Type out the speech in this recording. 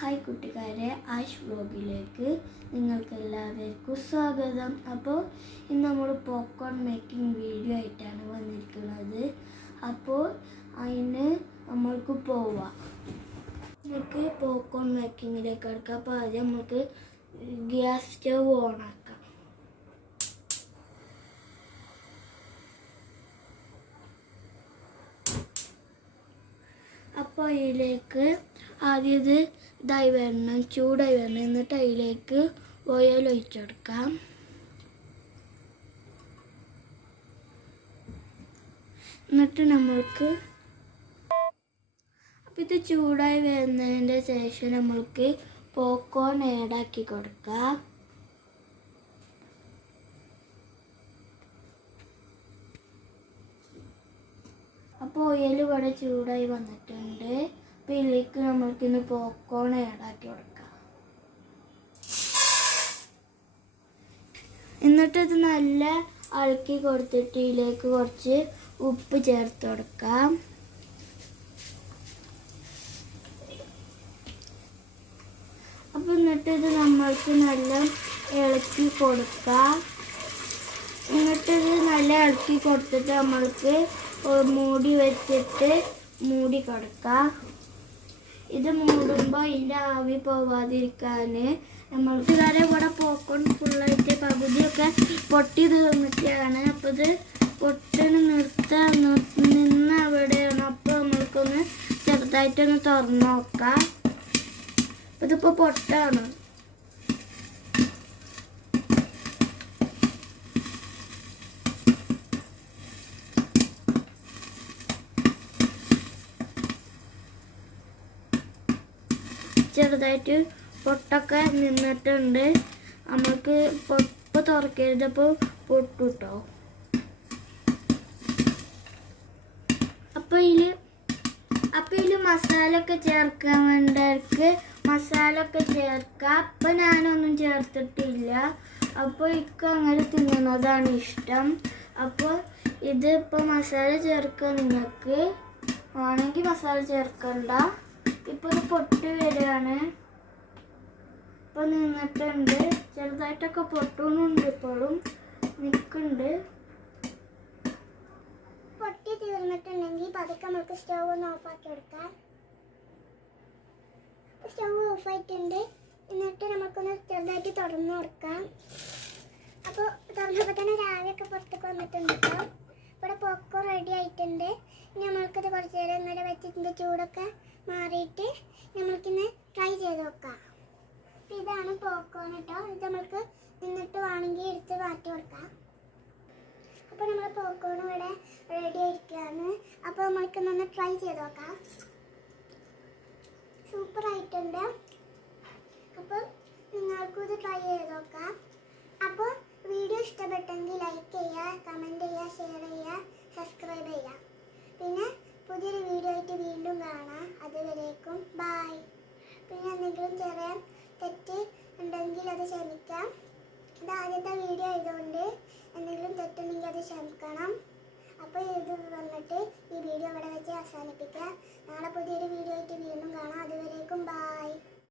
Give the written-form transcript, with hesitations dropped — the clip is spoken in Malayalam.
ഹായ് കൂട്ടുകാരെ, ആഷ് വ്ലോഗിലേക്ക് നിങ്ങൾക്ക് എല്ലാവർക്കും സ്വാഗതം. അപ്പോൾ ഇന്ന് നമ്മൾ പോപ്കോൺ മേക്കിംഗ് വീഡിയോ ആയിട്ടാണ് വന്നിരിക്കുന്നത്. അപ്പോൾ അതിന് നമ്മൾക്ക് പോവാം. നമുക്ക് പോപ്കോൺ മേക്കിങ്ങിലേക്ക് എടുക്കാം. അപ്പോൾ ആദ്യം നമുക്ക് ഗ്യാസ് സ്റ്റവ് ഓണാക്കാം. അപ്പോൾ അതിലേക്ക് ആദ്യം ഇതായി വരണം, ചൂടായി വരണം. എന്നിട്ട് അതിലേക്ക് ഓയിൽ ഒഴിച്ചെടുക്കാം. എന്നിട്ട് നമ്മൾക്ക് അപ്പം ഇത് ചൂടായി വരുന്നതിൻ്റെ ശേഷം നമ്മൾക്ക് പോപ്കോൺ ആഡാക്കി കൊടുക്കാം. അപ്പോൾ ഓയിൽ ഇവിടെ ചൂടായി വന്നിട്ടുണ്ട്. അപ്പോൾ ഇതിലേക്ക് നമ്മൾക്കിന്ന് പോപ്കോൺ ആഡാക്കി കൊടുക്കാം. എന്നിട്ട് ഇത് നല്ല ഇളക്കി കൊടുത്തിട്ട് ഇതിലേക്ക് കുറച്ച് ഉപ്പ് ചേർത്ത് കൊടുക്കാം. അപ്പോൾ എന്നിട്ട് ഇത് നമ്മൾക്ക് നല്ല ഇളക്കി കൊടുക്കാം. എന്നിട്ട് ഇത് നല്ല ഇളക്കി കൊടുത്തിട്ട് നമ്മൾക്ക് മൂടി വെച്ചിട്ട് മൂടി കൊടുക്കാം. ഇത് മൂടുമ്പോൾ ഇതിൻ്റെ ആവി പോവാതിരിക്കാൻ നമ്മൾക്ക് വരെ ഇവിടെ പോപ്കോൺ ഫുള്ളായിട്ട് പകുതിയൊക്കെ പൊട്ടി തീർന്നിട്ടാണ്. അപ്പോൾ ഇത് പൊട്ടിന് നിന്ന് അവിടെയാണ്. അപ്പോൾ നമ്മൾക്കൊന്ന് ചെറുതായിട്ടൊന്ന് തുറന്ന് നോക്കാം. അപ്പോൾ ഇതിപ്പോൾ പൊട്ടാണ്. ചെറുതായിട്ട് പൊട്ടൊക്കെ നിന്നിട്ടുണ്ട്. നമ്മൾക്ക് ഇപ്പോൾ തുറക്കരുതപ്പോൾ പൊട്ടുട്ടോ. അപ്പോൾ ഇതിൽ മസാല ഒക്കെ ചേർക്കാൻ വേണ്ടവർക്ക് മസാല ഒക്കെ ചേർക്കാം. അപ്പം ഞാനൊന്നും ചേർത്തിട്ടില്ല. അപ്പോൾ എനിക്ക് അങ്ങനെ തിന്നുന്നതാണ് ഇഷ്ടം. അപ്പോൾ ഇതിപ്പോൾ മസാല ചേർക്കാൻ നിങ്ങൾക്ക് വേണമെങ്കിൽ മസാല ചേർക്കണ്ട. ഇപ്പോൾ ഇത് പൊട്ടി വരികയാണ്. ഇപ്പോൾ നിന്നിട്ടുണ്ട്. ചെറുതായിട്ടൊക്കെ പൊട്ടുന്നുണ്ട്. ഇപ്പോഴും നിൽക്കുന്നുണ്ട്. പൊട്ടി തീർന്നിട്ടുണ്ടെങ്കിൽ പതുക്കെ നമുക്ക് സ്റ്റവ് ഒന്ന് ഓഫാക്കി കൊടുക്കാം. സ്റ്റവ് ഓഫായിട്ടുണ്ട്. എന്നിട്ട് നമുക്കൊന്ന് ചെറുതായിട്ട് തുറന്ന് കൊടുക്കാം. അപ്പോൾ തുറന്നപ്പോൾ തന്നെ രാവിലെയൊക്കെ പുറത്തേക്ക് വന്നിട്ടുണ്ട് കേട്ടോ. ഇവിടെ പോപ്കോൺ റെഡി ആയിട്ടുണ്ട്. ഇനി നമ്മൾക്കിത് കുറച്ച് നേരം ഇന്നലെ വെച്ചിട്ടുണ്ട്. ചൂടൊക്കെ മാറിയിട്ട് നമ്മൾക്കിന്ന് ട്രൈ ചെയ്ത് നോക്കാം. അപ്പോൾ ഇതാണ് പോപ്കോൺ കേട്ടോ. ഇത് നമ്മൾക്ക് നിന്നിട്ട് വേണമെങ്കിൽ എടുത്ത് മാറ്റി കൊടുക്കാം. അപ്പോൾ നമ്മൾ പോപ്കോൺ ഇവിടെ റെഡി ആയിരിക്കുകയാണ്. അപ്പോൾ നമ്മൾക്കിന്നൊന്ന് ട്രൈ ചെയ്ത് നോക്കാം. സൂപ്പറായിട്ടുണ്ട്. അപ്പോൾ നിങ്ങൾക്കും ഇത് ട്രൈ ചെയ്ത് നോക്കാം. അപ്പോൾ വീഡിയോ ഇഷ്ടപ്പെട്ടെങ്കിൽ ലൈക്ക് ചെയ്യുക, കമൻറ്റ് ചെയ്യുക, ഷെയർ ചെയ്യുക, സബ്സ്ക്രൈബ് ചെയ്യുക. പിന്നെ പുതിയൊരു വീഡിയോ ആയിട്ട് വീണ്ടും കാണാം. അതുവരേക്കും ബൈ. പിന്നെ എന്തെങ്കിലും ചെറിയ തെറ്റ് ഉണ്ടെങ്കിൽ അത് ക്ഷമിക്കാം. ഇത് ആദ്യത്തെ വീഡിയോ ആയതുകൊണ്ട് എന്തെങ്കിലും തെറ്റുണ്ടെങ്കിൽ അത് ക്ഷമിക്കണം. അപ്പോൾ ഇത് വന്നിട്ട് ഈ വീഡിയോ ഇവിടെ വെച്ച് അവസാനിപ്പിക്കാം. നാളെ പുതിയൊരു വീഡിയോ ആയിട്ട് വീണ്ടും കാണാം. അതുവരേക്കും ബൈ.